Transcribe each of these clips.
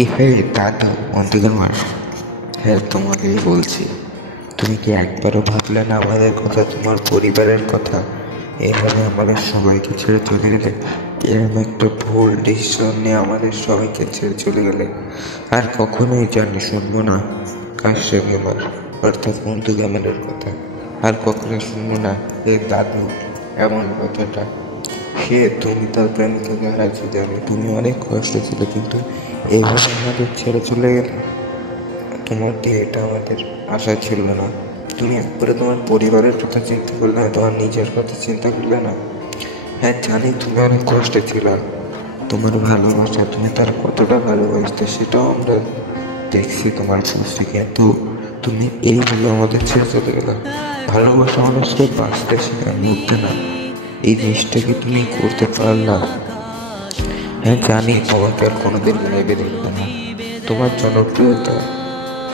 কি হে দাদু অন্তিকার মাস, হ্যাঁ তোমাকেই বলছি। তুমি কি একবারও ভাবলে না আমাদের কথা, তোমার পরিবারের কথা? এভাবে আমাদের সবাইকে ছেড়ে চলে গেলে, এরকম একটা ভুল ডিসিশন নিয়ে আমাদের সবাইকে ছেড়ে চলে গেলে আর কখনোই জানি শুনবো না কাশ্যপ গেমার অর্থাৎ মন্টু গেমারের কথা। আর কখনো শুনবো না এ দাদু এমন কথাটা। সে তুমি তার প্রেমিকাকে হারাচ্ছি জানি, তুমি অনেক কষ্ট ছিল, কিন্তু এইভাবে আমাদের ছেড়ে চলে গেলে তোমার কি এটা আমাদের আশা ছিল না? তুমি একবারে তোমার পরিবারের কথা চিন্তা করলে না, তোমার নিজের কথা চিন্তা করলে না? হ্যাঁ জানি তুমি অনেক কষ্টে ছিল, তোমার ভালোবাসা, তুমি তার কতটা ভালোবাসতে সেটাও আমরা দেখছি তোমার পোস্টে, কিন্তু তুমি এইভাবে আমাদের ছেড়ে চলে গেলে। ভালোবাসা মানুষকে বাঁচতে শেখায়, মরতে না। এই জিনিসটা কি তুমি করতে পারলা? হ্যাঁ জানি তোমাকে আর কোনোদিন ভেবে দেখবে না। তোমার জনপ্রিয়তা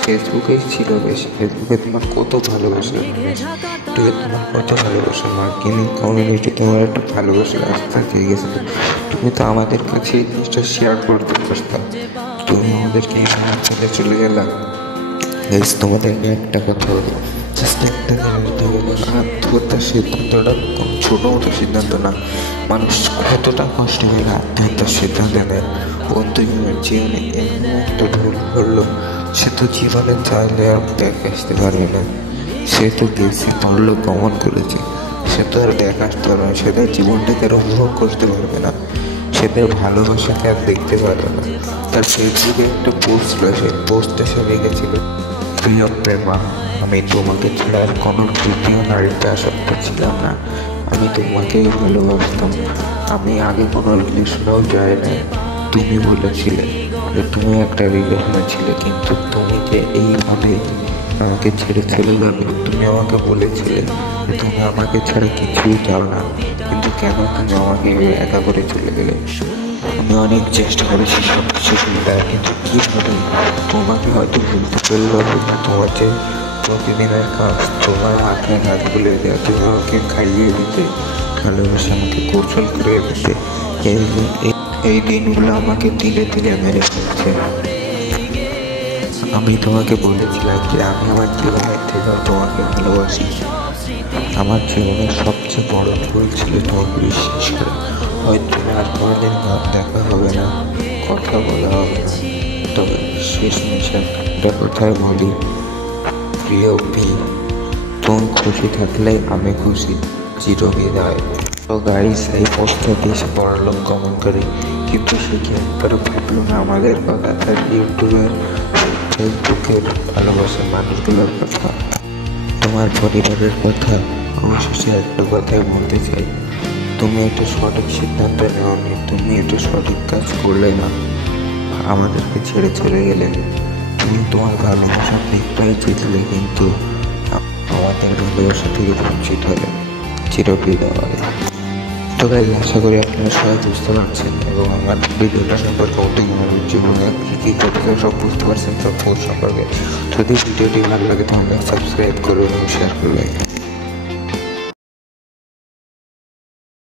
ফেসবুকে ছিল বেশি, ফেসবুকে তোমার কত ভালোবাসা, ইউটিউবে তোমার কত ভালোবাসা, মার্কিন কমিউনিটি তোমার একটা ভালোবাসার রাস্তা দিয়ে গেছিল। তুমি তো আমাদের কাছে এই জিনিসটা শেয়ার করতে পারতাম, তুমি আমাদেরকে ছেড়ে চলে গেলাম। তোমাদেরকে একটা কথা বলি, জাস্ট একটা জিনিস দেবো, আত্মহত্যার সিদ্ধান্তটা খুব ছোটো মতো সিদ্ধান্ত না। মানুষ কতটা কষ্ট হলে আত্মহত্যার সিদ্ধান্ত নেয়। বন্ধু জীবনে এমন একটা ভুল করলো, সে তো জীবনে চাইলে আর ব্যাক আসতে পারবে না। সে তো গেছে, পড়লো, ভ্রমণ করেছে, সে তো আর ব্যাক আসতে পারবে না। সে তার জীবনটাকে আর উপভোগ করতে পারবে না, সে তার ভালোবাসাকে আর দেখতে পারবে না। তার ফেসবুকে একটা পোস্ট রয়েছে, পোস্টটা সে লিখেছিল, প্রিয় প্রেমা, আমি তোমাকে ছাড়া আর কোনো তৃতীয় নারীতে আসক্ত ছিলাম না। আমি তোমাকেই ভালোবাসতাম। আমি আগে কোনো রিলেশনেও যাই না। তুমি বলেছিলে যে তুমি একটা রিলেশনে ছিলে, কিন্তু তুমি যে এইভাবে আমাকে ছেড়ে চলে যাবে, তুমি আমাকে বলেছিলে যে তুমি আমাকে ছাড়া কিছুই চাও না, কিন্তু কেন তুমি আমাকে একা করে চলে গেলে? আমি অনেক চেষ্টা করেছি সব কিছু ভুলতে, কিন্তু কীভাবে তোমাকে হয়তো ভুলতে পারলো না। তোমার যে প্রতিদিনের কাজ, তোমার হাতে কাজগুলো দেওয়া, তুমি আমাকে খাইয়ে দিতে, ভালোবাসা আমাকে কৌশল করে দিতে, এই দিনগুলো আমাকে ধীরে ধীরে মেরে ফেলছে। আমি তোমাকে বলেছিলাম যে আমি আমার জীবনের থেকেও তোমাকে ভালোবাসি। আমার জীবনের সবচেয়ে বড় ভুল ছিল তোমাকে বিশ্বাস করে। হয়তো আর কোনোদিন দেখা হবে না, কথা বলা হবে না, তবে শেষমেশ একটা কথাই বলি, প্রিয় পি, তুমি খুশি থাকলে আমি খুশি। চিরবিদায়। তো গাইস, এই পোস্টটা বেশি বড়লোক কমেন্ট করে, কিন্তু সে কি একবারও ভাবলো না আমাদের কথা, তার ইউটিউবের ফেসবুকের ভালোবাসার মানুষগুলোর কথা, তোমার পরিবারের কথা। অবশেষে একটা কথাই বলতে চাই, তুমি একটা সঠিক সিদ্ধান্ত নেওনি, তুমি একটা সঠিক কাজ করলে না, আমাদেরকে ছেড়ে চলে গেলে। তুমি তোমার ভালোবাসার দিকটাই জিতলে, কিন্তু আমাদের ভালোবাসা থেকে বঞ্চিত হলে। চিরবিদায়। তো গাইজ, আশা করি আপনারা সবাই বুঝতে পারছেন এবং আমার ভিডিওটা সম্পর্কে আমার জীবনে কী কী করতে সব বুঝতে পারছেন, সব পোস্ট সম্পর্কে। যদি ভিডিওটি ভালো লাগে তাহলে সাবস্ক্রাইব করবেন এবং শেয়ার করবেন।